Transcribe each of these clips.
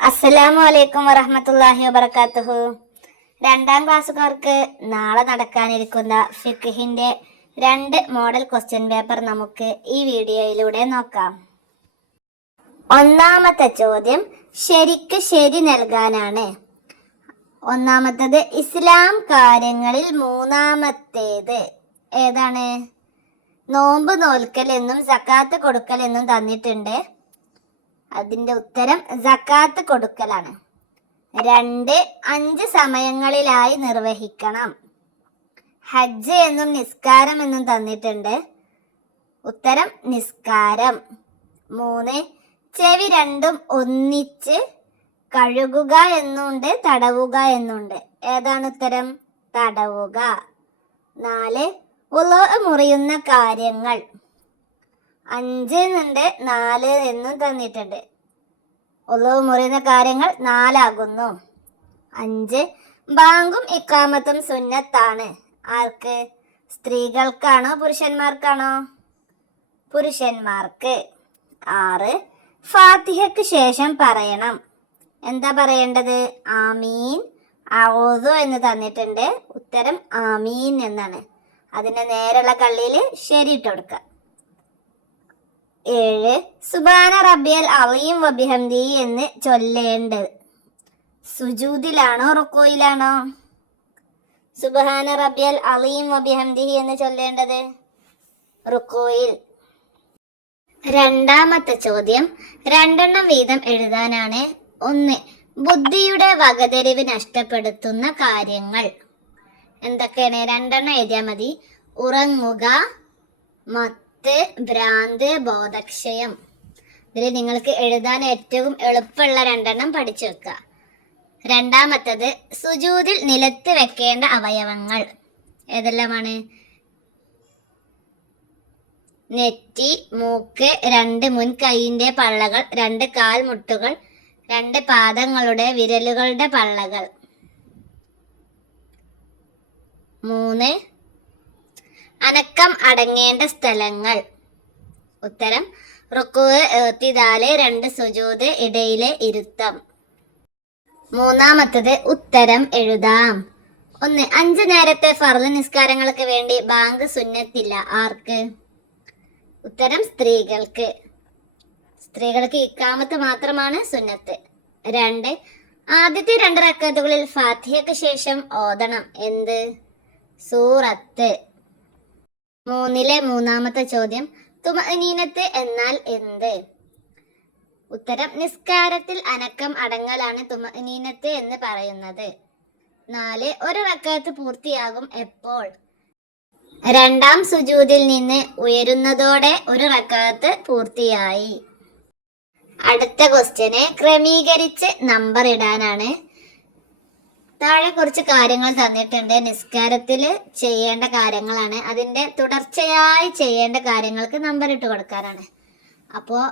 അസ്സലാമു അലൈക്കും വറഹമത്തല്ലാഹി വബർക്കാത്തുഹു രണ്ടാം ക്ലാസ്സുകാർക്ക് നാളെ നടക്കാനിരിക്കുന്ന ഫിഖിന്റെ രണ്ട് മോഡൽ ക്വസ്റ്റ്യൻ പേപ്പർ നമുക്ക് ഈ വീഡിയോയിലൂടെ നോക്കാം. ഒന്നാമത്തെ ചോദ്യം ശരിക്ക് ശരി നൽകാനാണ്. ഒന്നാമത്തത് ഇസ്ലാം കാര്യങ്ങളിൽ മൂന്നാമത്തേത് ഏതാണ്? നോമ്പ് നോൽക്കൽ എന്നും സക്കാത്ത് കൊടുക്കൽ എന്നും തന്നിട്ടുണ്ട്. അതിന്റെ ഉത്തരം സക്കാത്ത് കൊടുക്കലാണ്. രണ്ട് അഞ്ച് സമയങ്ങളിലായി നിർവഹിക്കണം. ഹജ്ജ് എന്നും നിസ്കാരം എന്നും തന്നിട്ടുണ്ട്. ഉത്തരം നിസ്കാരം. മൂന്ന് ചെവി രണ്ടും ഒന്നിച്ച് കഴുകുക എന്നുണ്ട് തടവുക എന്നുണ്ട്. ഏതാണ് ഉത്തരം? തടവുക. നാല് ഉള്ള മുറിയുന്ന കാര്യങ്ങൾ. അഞ്ച് എന്നുണ്ട് നാല് എന്നും തന്നിട്ടുണ്ട്. ഉളവ് മുറിയുന്ന കാര്യങ്ങൾ നാലാകുന്നു. അഞ്ച് ബാങ്കും ഇക്കാമത്തും സുന്നത്താണ്. ആർക്ക്? സ്ത്രീകൾക്കാണോ പുരുഷന്മാർക്കാണോ? പുരുഷന്മാർക്ക്. ആറ് ഫാത്തിഹയ്ക്ക് ശേഷം പറയണം. എന്താ പറയേണ്ടത്? ആമീൻ ഔദു എന്ന് തന്നിട്ടുണ്ട്. ഉത്തരം ആമീൻ എന്നാണ്. അതിന്റെ നേരെയുള്ള കള്ളിയിൽ ശരിയിട്ട് കൊടുക്കുക. ഏഴ്. സുബാന റബിയൽ അളിയും വബിഹംദി എന്ന് ചൊല്ലേണ്ടത് സുജൂദിലാണോ റുക്കോയിലാണോ? സുബഹാന റബിയൽ അളിയും വബിഹന്തി എന്ന് ചൊല്ലേണ്ടത്? റുക്കോയിൽ. രണ്ടാമത്തെ ചോദ്യം. രണ്ടെണ്ണം വീതം എഴുതാനാണ്. ഒന്ന് ബുദ്ധിയുടെ വകതെരിവ് നഷ്ടപ്പെടുത്തുന്ന കാര്യങ്ങൾ. എന്തൊക്കെയാണ്? രണ്ടെണ്ണം എഴുതിയാൽ മതി. ഉറങ്ങുക മത്ത് ഭ്രാന്ത് ബോധക്ഷയം. ഇതിൽ നിങ്ങൾക്ക് എഴുതാൻ ഏറ്റവും എളുപ്പമുള്ള രണ്ടെണ്ണം പഠിച്ചു വെക്കുക. രണ്ടാമത്തത് സുജൂതിൽ നിലത്ത് വെക്കേണ്ട അവയവങ്ങൾ. ഏതെല്ലാമാണ്? നെറ്റി മൂക്ക് രണ്ട് മുൻ കൈയിന്റെ പള്ളകൾ രണ്ട് കാൽമുട്ടുകൾ രണ്ട് പാദങ്ങളുടെ വിരലുകളുടെ പള്ളകൾ. മൂന്ന് അനക്കം അടങ്ങേണ്ട സ്ഥലങ്ങൾ. ഉത്തരം റുക്കുവ് ഏത്തിദാൽ രണ്ട് സുജൂത് ഇടയിലെ ഇരുത്തം. മൂന്നാമത്തത് ഉത്തരം എഴുതാം. ഒന്ന് അഞ്ച് നേരത്തെ ഫർദ് നിസ്കാരങ്ങൾക്ക് വേണ്ടി ബാങ്ക് സുന്നത്തില്ല. ആർക്ക്? ഉത്തരം സ്ത്രീകൾക്ക്. സ്ത്രീകൾക്ക് ഇക്കാമത്ത് മാത്രമാണ് സുന്നത്ത്. രണ്ട് ആദ്യത്തെ രണ്ട് റക്കത്തുകളിൽ ഫാത്തിഹയ്ക്ക് ശേഷം ഓതണം. എന്ത്? സൂറത്ത്. മൂന്നിലെ മൂന്നാമത്തെ ചോദ്യം തുമനീനത്ത് എന്നാൽ എന്ത്? ഉത്തരം നിസ്കാരത്തിൽ അനക്കം അടങ്ങലാണ് തുമനീനത്ത് എന്ന് പറയുന്നത്. നാല് ഒരു റക്കാത്ത് പൂർത്തിയാകും എപ്പോൾ? രണ്ടാം സുജൂതിൽ നിന്ന് ഉയരുന്നതോടെ ഒരു റക്കാത്ത് പൂർത്തിയായി. അടുത്ത ക്വസ്റ്റ്യന് ക്രമീകരിച്ച് നമ്പർ ഇടാനാണ്? താഴെ കുറച്ച് കാര്യങ്ങൾ തന്നിട്ടുണ്ട്. നിസ്കാരത്തിൽ ചെയ്യേണ്ട കാര്യങ്ങളാണ്. അതിന്റെ തുടർച്ചയായി ചെയ്യേണ്ട കാര്യങ്ങൾക്ക് നമ്പർ ഇട്ട് കൊടുക്കാനാണ്. അപ്പോൾ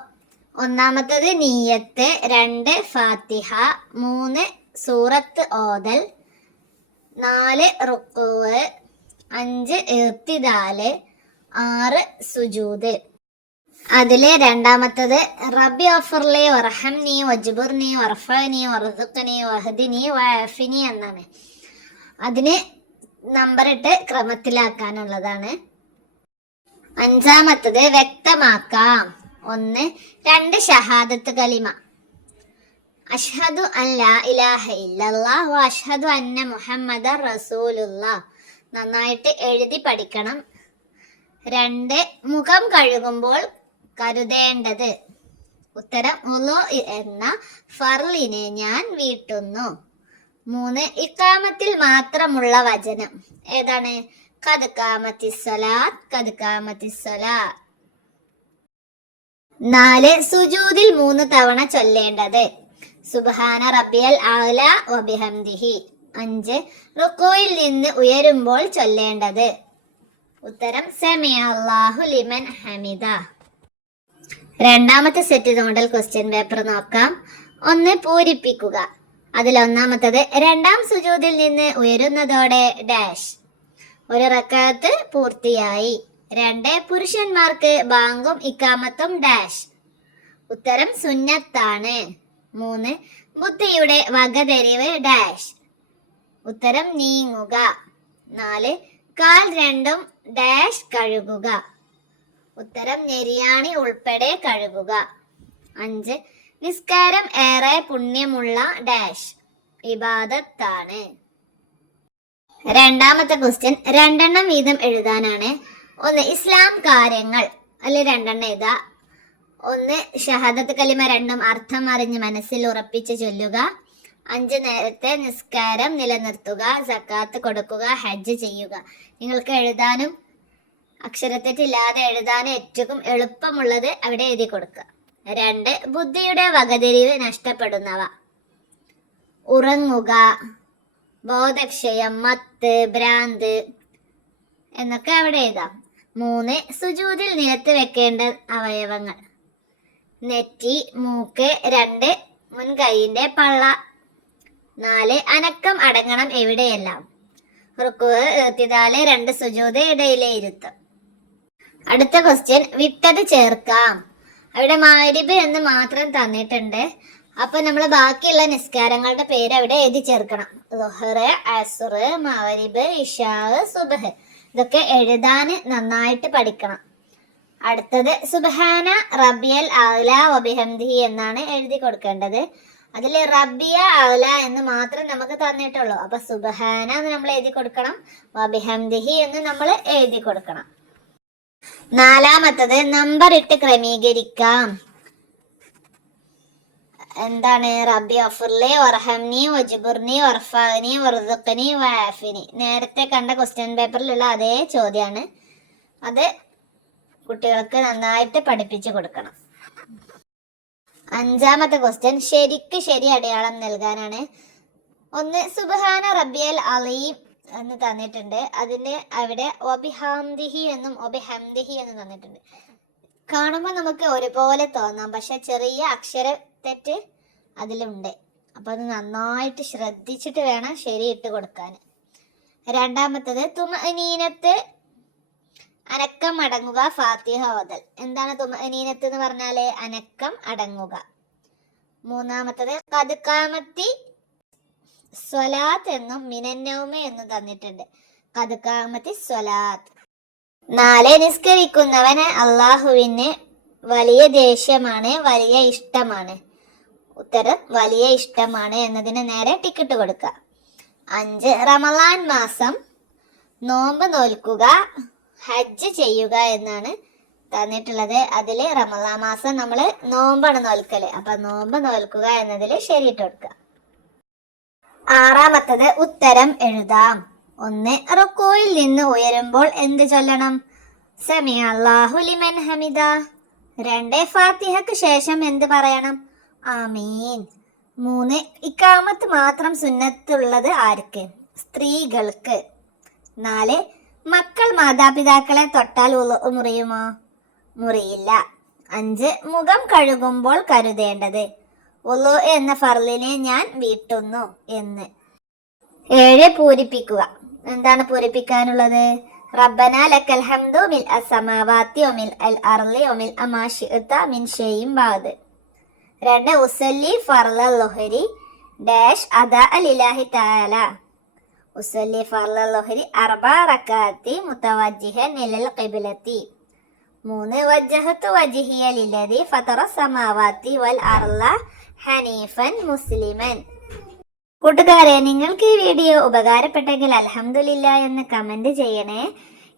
ഒന്നാമത്തത് നീയത്ത് രണ്ട് ഫാത്തിഹ മൂന്ന് സൂറത്ത് ഓതൽ നാല് റുക്കുവ് അഞ്ച് ഇർത്തിദാൽ ആറ് സുജൂദ്. അതിലെ രണ്ടാമത്തത് റബി ഓഫർലി വർഹംനി വജ്ബുർനി വർഫനി വർദുക്കനി വഹദിനി വഅഫിനി എന്നാണ്. അതിന് നമ്പറിട്ട് ക്രമത്തിലാക്കാനുള്ളതാണ്. അഞ്ചാമത്തത് വ്യക്തമാക്കാം. ഒന്ന് രണ്ട് ഷഹാദത്ത് കലിമ. അഷ്ഹദു ഇലാഹ അഷ്ഹദു അന്ന മുഹമ്മദ റസൂലുള്ള നന്നായിട്ട് എഴുതി പഠിക്കണം. രണ്ട് മുഖം കഴുകുമ്പോൾ കരുതേണ്ടത്. ഉത്തരം ഉലു എന്ന ഫർലിനെ ഞാൻ വീട്ടുന്നു. മൂന്ന് ഇക്കാമത്തിൽ മാത്രമുള്ള വചനം. ഏതാണ്? കത് കാമത്തി സ്വലാത്ത് കത് സ്വലാത്ത്. നാല് സുജൂതിൽ മൂന്ന് തവണ ചൊല്ലേണ്ടത്. സുബഹാന റബിയൽ ആല വബിഹംദിഹി. അഞ്ച് റുക്കോയിൽ നിന്ന് ഉയരുമ്പോൾ ചൊല്ലേണ്ടത്. ഉത്തരം സെമിയ അള്ളാഹു ലിമൻ ഹമിദ. രണ്ടാമത്തെ സെറ്റ് നോഡൽ ക്വസ്റ്റ്യൻ പേപ്പർ നോക്കാം. ഒന്ന് പൂരിപ്പിക്കുക. അതിൽ ഒന്നാമത്തത് രണ്ടാം സുജൂതിൽ നിന്ന് ഉയരുന്നതോടെ ഡാഷ് ഒരു റക്കാത്ത് പൂർത്തിയായി. രണ്ട് പുരുഷന്മാർക്ക് ബാങ്കും ഇക്കാമത്തും ഡാഷ് ഉത്തരം സുന്നത്താണ്. മൂന്ന് ബുദ്ധിയുടെ വകതെരിവ് ഡാഷ് ഉത്തരം നീങ്ങുക. നാല് കാൽ രണ്ടും ഡാഷ് കഴുകുക. ഉത്തരം നെരിയാണി ഉൾപ്പെടെ കഴുകുക. അഞ്ച് നിസ്കാരം ഏറെ പുണ്യമുള്ള ഡാഷ് ഇബാദത്താണ്. രണ്ടാമത്തെ ക്വസ്റ്റ്യൻ രണ്ടെണ്ണം വീതം എഴുതാനാണ്. ഒന്ന് ഇസ്ലാം കാര്യങ്ങൾ. അല്ലെ രണ്ടെണ്ണം എഴുതാ. ഒന്ന് ഷഹാദത്ത് കലിമ രണ്ടും അർത്ഥം അറിഞ്ഞ് മനസ്സിൽ ഉറപ്പിച്ച് ചൊല്ലുക. അഞ്ച് നേരത്തെ നിസ്കാരം നിലനിർത്തുക സക്കാത്ത് കൊടുക്കുക ഹജ്ജ് ചെയ്യുക. നിങ്ങൾക്ക് എഴുതാനും അക്ഷരത്തെറ്റില്ലാതെ എഴുതാൻ ഏറ്റവും എളുപ്പമുള്ളത് അവിടെ എഴുതി കൊടുക്കുക. രണ്ട് ബുദ്ധിയുടെ വകതിരിവ് നഷ്ടപ്പെടുന്നവ. ഉറങ്ങുക ബോധക്ഷയം മത്ത് ഭ്രാന്ത് എന്നൊക്കെ അവിടെ എഴുതാം. മൂന്ന് സുജൂതിൽ നിലത്ത് വെക്കേണ്ട അവയവങ്ങൾ. നെറ്റി മൂക്ക് രണ്ട് മുൻകൈയിന്റെ പള്ള. നാല് അനക്കം അടങ്ങണം എവിടെയെല്ലാം. റുക്കുവ് ഏത്തിതാൽ രണ്ട് സുജൂത് ഇടയിലെ ഇരുത്തം. അടുത്ത ക്വസ്റ്റ്യൻ വിട്ടത് ചേർക്കാം. അവിടെ മാരിബ് എന്ന് മാത്രം തന്നിട്ടുണ്ട്. അപ്പൊ നമ്മൾ ബാക്കിയുള്ള നിസ്കാരങ്ങളുടെ പേര് അവിടെ എഴുതി ചേർക്കണം. ലുഹറ് അസുർ മാരിബ് ഇഷാ സുബഹ്. ഇതൊക്കെ എഴുതാൻ നന്നായിട്ട് പഠിക്കണം. അടുത്തത് സുബഹാന റബിയൽ ആല ഒബിഹംദി എന്നാണ് എഴുതി കൊടുക്കേണ്ടത്. അതിൽ റബിയ ആല എന്ന് മാത്രം നമുക്ക് തന്നിട്ടുള്ളൂ. അപ്പൊ സുബഹാന എന്ന് നമ്മൾ എഴുതി കൊടുക്കണം വബിഹംദിഹി എന്ന് നമ്മൾ എഴുതി കൊടുക്കണം. നാലാമത്തത് നമ്പർ ഇട്ട് ക്രമീകരിക്കാം. എന്താണ്? റബ്ബി അഫുർലി വർഹംനി വജുബുർനി വർഫാനി വർദുഖനി വാഫിനി. നേരത്തെ കണ്ട ക്വസ്റ്റ്യൻ പേപ്പറിലുള്ള അതേ ചോദ്യമാണ് അത് കുട്ടികൾക്ക് നന്നായിട്ട് പഠിപ്പിച്ചു കൊടുക്കണം. അഞ്ചാമത്തെ ക്വസ്റ്റ്യൻ ശരിക്ക് ശരി അടയാളം നൽകാനാണ്. ഒന്ന് സുബഹാന റബ്ബിയൽ അലീം. എന്ന് തന്നിട്ടുണ്ട്. അതിന് അവിടെ ഒബിഹാംദിഹി എന്നും ഒബിഹംദിഹി എന്നും തന്നിട്ടുണ്ട്. കാണുമ്പോൾ നമുക്ക് ഒരുപോലെ തോന്നാം. പക്ഷെ ചെറിയ അക്ഷര തെറ്റ് അതിലുണ്ട്. അപ്പൊ അത് നന്നായിട്ട് ശ്രദ്ധിച്ചിട്ട് വേണം ശരിയിട്ട് കൊടുക്കാൻ. രണ്ടാമത്തത് തുമനീനത്ത് അനക്കം അടങ്ങുക ഫാത്തിഹ ഓതൽ. എന്താണ് തുമനീനത്ത് എന്ന് പറഞ്ഞാൽ? അനക്കം അടങ്ങുക. മൂന്നാമത്തത് കതുക്കാമത്തി സ്വലാത്ത് എന്നും മിനന്നൗമ എന്നും തന്നിട്ടുണ്ട്. കതുക്കാമത്തി സ്വലാത്ത്. നാളെ നിസ്കരിക്കുന്നവന് അള്ളാഹുവിന് വലിയ ദേഷ്യമാണ് വലിയ ഇഷ്ടമാണ്. ഉത്തരം വലിയ ഇഷ്ടമാണ് എന്നതിന് നേരെ ടിക്കറ്റ് കൊടുക്കുക. അഞ്ച് റമലാൻ മാസം നോമ്പ് നോൽക്കുക ഹജ്ജ് ചെയ്യുക എന്നാണ് തന്നിട്ടുള്ളത്. അതിൽ റമലാൻ മാസം നമ്മൾ നോമ്പാണ് നോൽക്കൽ. അപ്പം നോമ്പ് നോൽക്കുക എന്നതിൽ ശരിയിട്ട് കൊടുക്കുക. ആറാമത്തത് ഉത്തരം എഴുതാം. ഒന്ന് റുക്കോയിൽ നിന്ന് ഉയരുമ്പോൾ എന്ത് ചൊല്ലണം? സമി അള്ളാഹുലിമൻ ഹമിദ. രണ്ട് ഫാത്തിഹക്ക് ശേഷം എന്ത് പറയണം? ആമീൻ. മൂന്ന് ഇക്കാമത്ത് മാത്രം സുന്നത്തുള്ളത് ആർക്ക്? സ്ത്രീകൾക്ക്. നാല് മക്കൾ മാതാപിതാക്കളെ തൊട്ടാൽ മുറിയുമോ? മുറിയില്ല. അഞ്ച് മുഖം കഴുകുമ്പോൾ കരുതേണ്ടത്. ഉളു എന്ന ഫർലിനെ ഞാൻ വീട്ടുന്നു എന്ന്. ഏഴ് പൂരിപ്പിക്കുക. എന്താണ് പൂരിപ്പിക്കാനുള്ളത്? റബ്ബന ലക്കൽ ഹംദു മിൻ ബാദ്. ഡാഷ് മൂന്ന് വൽ ഹനീഫൻ മുസ്ലിമൻ. കൂട്ടുകാരെ നിങ്ങൾക്ക് ഈ വീഡിയോ ഉപകാരപ്പെട്ടെങ്കിൽ അലഹമില്ല എന്ന് കമന്റ് ചെയ്യണേ.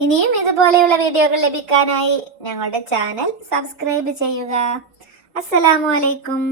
ഇനിയും ഇതുപോലെയുള്ള വീഡിയോകൾ ലഭിക്കാനായി ഞങ്ങളുടെ ചാനൽ സബ്സ്ക്രൈബ് ചെയ്യുക. അസ്സലാമു അലൈക്കും.